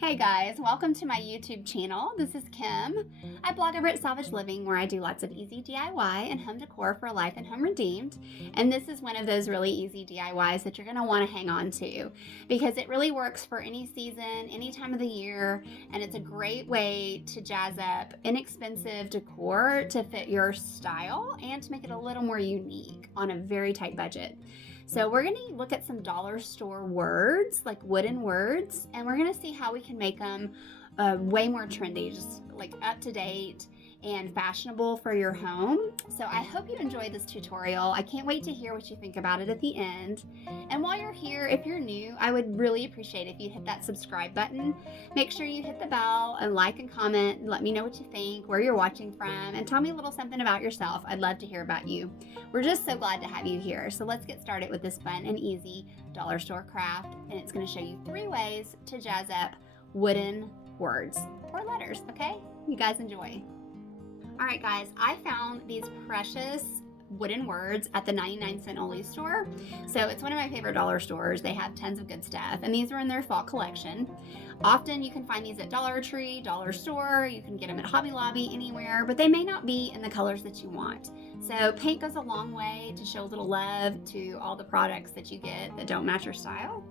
Hey guys, welcome to my YouTube channel. This is Kim. I blog over at Salvaged Living where I do lots of easy DIY and home decor for life and home redeemed. And this is one of those really easy DIYs that you're going to want to hang on to because it really works for any season, any time of the year, and it's a great way to jazz up inexpensive decor to fit your style and to make it a little more unique on a very tight budget. So we're going to look at some dollar store words, like wooden words, and we're going to see how we can make them way more trendy, just like up to date and fashionable for your home. So I hope you enjoyed this tutorial. I can't wait to hear what you think about it at the end. And while you're here, if you're new, I would really appreciate if you hit that subscribe button. Make sure you hit the bell and like and comment and let me know what you think, where you're watching from, and tell me a little something about yourself. I'd love to hear about you. We're just so glad to have you here. So let's get started with this fun and easy dollar store craft. And it's going to show you 3 ways to jazz up wooden words or letters, okay? You guys enjoy. All right, guys, I found these precious wooden words at the 99-cent only store. So it's one of my favorite dollar stores. They have tons of good stuff, and these are in their fall collection. Often you can find these at Dollar Tree, Dollar Store. You can get them at Hobby Lobby, anywhere, but they may not be in the colors that you want. So paint goes a long way to show a little love to all the products that you get that don't match your style.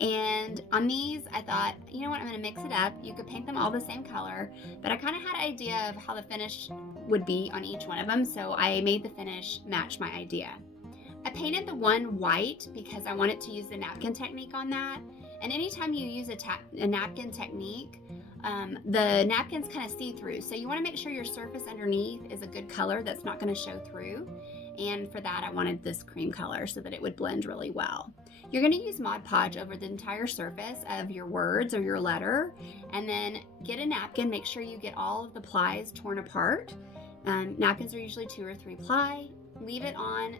And on these, I thought, you know what, I'm going to mix it up. You could paint them all the same color, but I kind of had an idea of how the finish would be on each one of them, so I made the finish match my idea. I painted the one white because I wanted to use the napkin technique on that. And anytime you use a napkin technique, the napkin's kind of see-through, so you want to make sure your surface underneath is a good color that's not going to show through. And for that, I wanted this cream color so that it would blend really well. You're going to use Mod Podge over the entire surface of your words or your letter, and then get a napkin. Make sure you get all of the plies torn apart. Napkins are usually 2 or 3 ply. Leave it on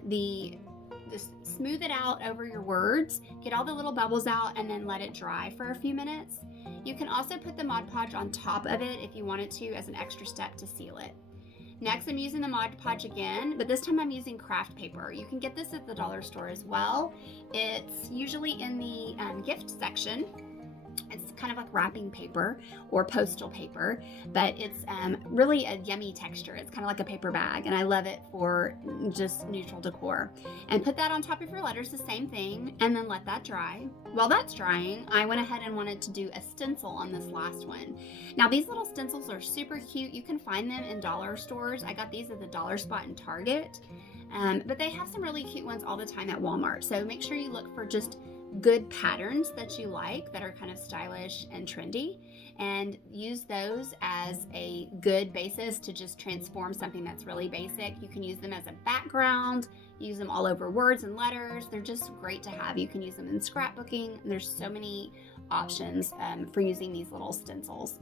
just smooth it out over your words, get all the little bubbles out, and then let it dry for a few minutes. You can also put the Mod Podge on top of it if you wanted to as an extra step to seal it. Next, I'm using the Mod Podge again, but this time I'm using craft paper. You can get this at the dollar store as well. It's usually in the gift section. It's kind of like wrapping paper or postal paper, but it's really a yummy texture. It's kind of like a paper bag, and I love it for just neutral decor. And put that on top of your letters, the same thing, and then let that dry. While that's drying, I went ahead and wanted to do a stencil on this last one. Now, these little stencils are super cute. You can find them in dollar stores. I got these at the Dollar Spot and Target, but they have some really cute ones all the time at Walmart. So make sure you look for just good patterns that you like that are kind of stylish and trendy, and use those as a good basis to just transform something that's really basic. You can use them as a background, use them all over words and letters. They're just great to have. You can use them in scrapbooking. There's so many options for using these little stencils.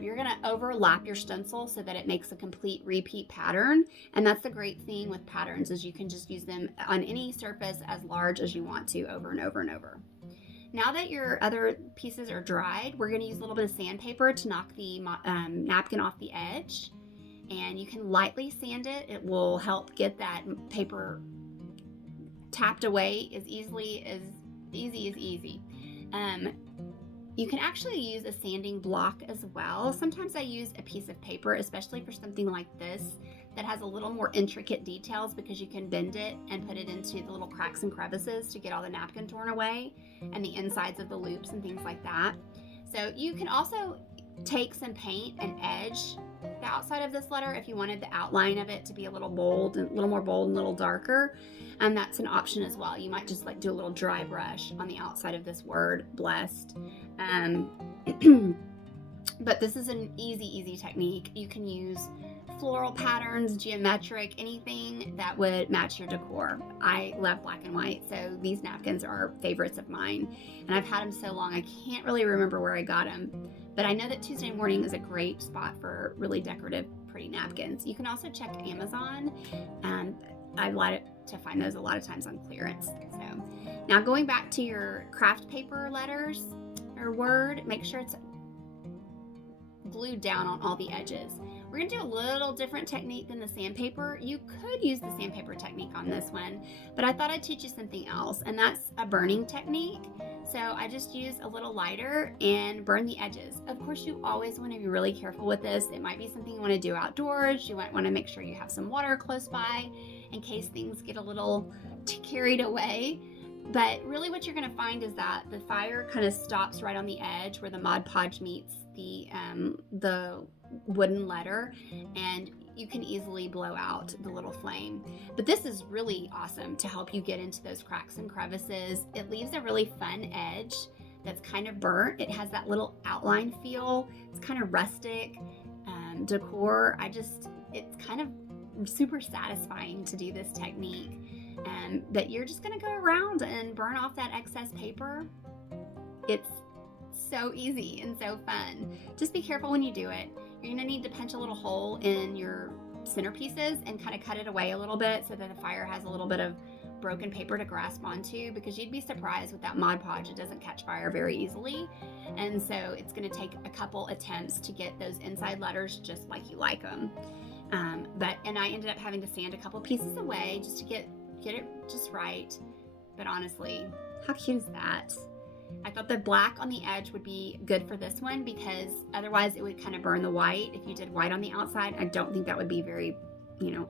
You're going to overlap your stencil so that it makes a complete repeat pattern, and that's the great thing with patterns is you can just use them on any surface as large as you want to over and over and over. Now that your other pieces are dried, we're going to use a little bit of sandpaper to knock the napkin off the edge, and you can lightly sand it. It will help get that paper tapped away as easy as easy. You can actually use a sanding block as well. Sometimes I use a piece of paper, especially for something like this that has a little more intricate details, because you can bend it and put it into the little cracks and crevices to get all the napkin torn away and the insides of the loops and things like that. So you can also take some paint and edge the outside of this letter if you wanted the outline of it to be a little bold and a little more bold and a little darker. And that's an option as well. You might just like do a little dry brush on the outside of this word, blessed. But this is an easy technique. You can use floral patterns, geometric, anything that would match your decor. I love black and white, so these napkins are favorites of mine, and I've had them so long I can't really remember where I got them, but I know that Tuesday Morning is a great spot for really decorative, pretty napkins. You can also check Amazon. I like to find those a lot of times on clearance. So now going back to your craft paper letters or word, make sure it's glued down on all the edges. We're going to do a little different technique than the sandpaper. You could use the sandpaper technique on this one, but I thought I'd teach you something else, and that's a burning technique. So I just use a little lighter and burn the edges. Of course, you always want to be really careful with this. It might be something you want to do outdoors. You might want to make sure you have some water close by in case things get a little carried away. But really what you're going to find is that the fire kind of stops right on the edge where the Mod Podge meets the wooden letter, and you can easily blow out the little flame. But this is really awesome to help you get into those cracks and crevices. It leaves a really fun edge that's kind of burnt. It has that little outline feel. It's kind of rustic decor. It's kind of super satisfying to do this technique. That you're just gonna go around and burn off that excess paper. It's so easy and so fun. Just be careful when you do it. You're gonna need to punch a little hole in your centerpieces and kind of cut it away a little bit so that the fire has a little bit of broken paper to grasp onto, because you'd be surprised with that Mod Podge, it doesn't catch fire very easily. And so it's gonna take a couple attempts to get those inside letters just like you like them. And I ended up having to sand a couple pieces away just to get it just right. But honestly, how cute is that? I thought the black on the edge would be good for this one because otherwise it would kind of burn the white. If you did white on the outside, I don't think that would be very,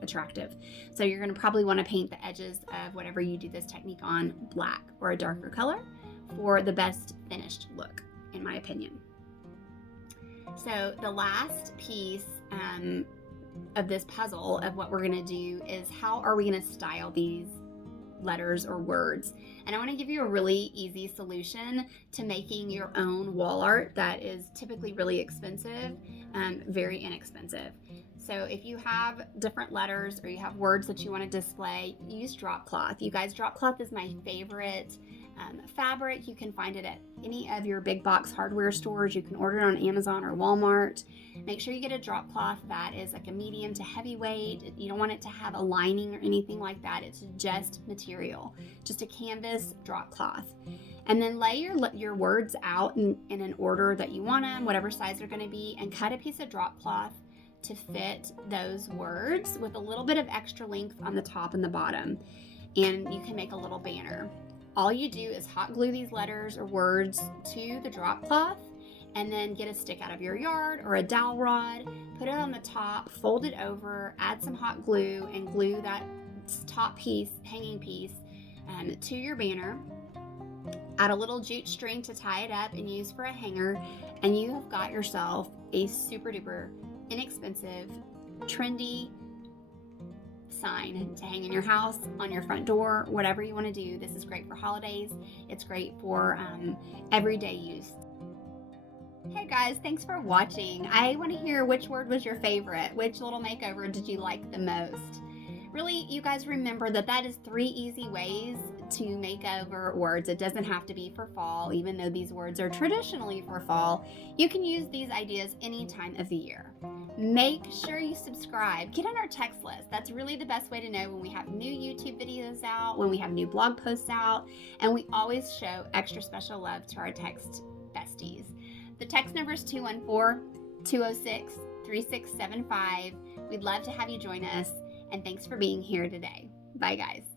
attractive. So you're going to probably want to paint the edges of whatever you do this technique on black or a darker color for the best finished look, in my opinion. So the last piece of this puzzle of what we're going to do is how are we going to style these letters or words. And I want to give you a really easy solution to making your own wall art that is typically really expensive, very inexpensive. So if you have different letters or you have words that you want to display, use drop cloth. You guys, drop cloth is my favorite fabric. You can find it at any of your big box hardware stores. You can order it on Amazon or Walmart. Make sure you get a drop cloth that is like a medium to heavyweight. You don't want it to have a lining or anything like that. It's just material, just a canvas drop cloth. And then lay your words out in an order that you want them, whatever size they're going to be, and cut a piece of drop cloth to fit those words with a little bit of extra length on the top and the bottom. And you can make a little banner. All you do is hot glue these letters or words to the drop cloth, and then get a stick out of your yard or a dowel rod, put it on the top, fold it over, add some hot glue, and glue that top piece, hanging piece, to your banner. Add a little jute string to tie it up and use for a hanger, and you have got yourself a super duper inexpensive, trendy sign to hang in your house, on your front door, whatever you want to do. This is great for holidays. It's great for everyday use. Hey guys, thanks for watching. I want to hear which word was your favorite. Which little makeover did you like the most? Really, you guys remember that is 3 easy ways to make over words. It doesn't have to be for fall, even though these words are traditionally for fall. You can use these ideas any time of the year. Make sure you subscribe. Get on our text list. That's really the best way to know when we have new YouTube videos out, when we have new blog posts out, and we always show extra special love to our text besties. The text number is 214-206-3675. We'd love to have you join us, and thanks for being here today. Bye, guys.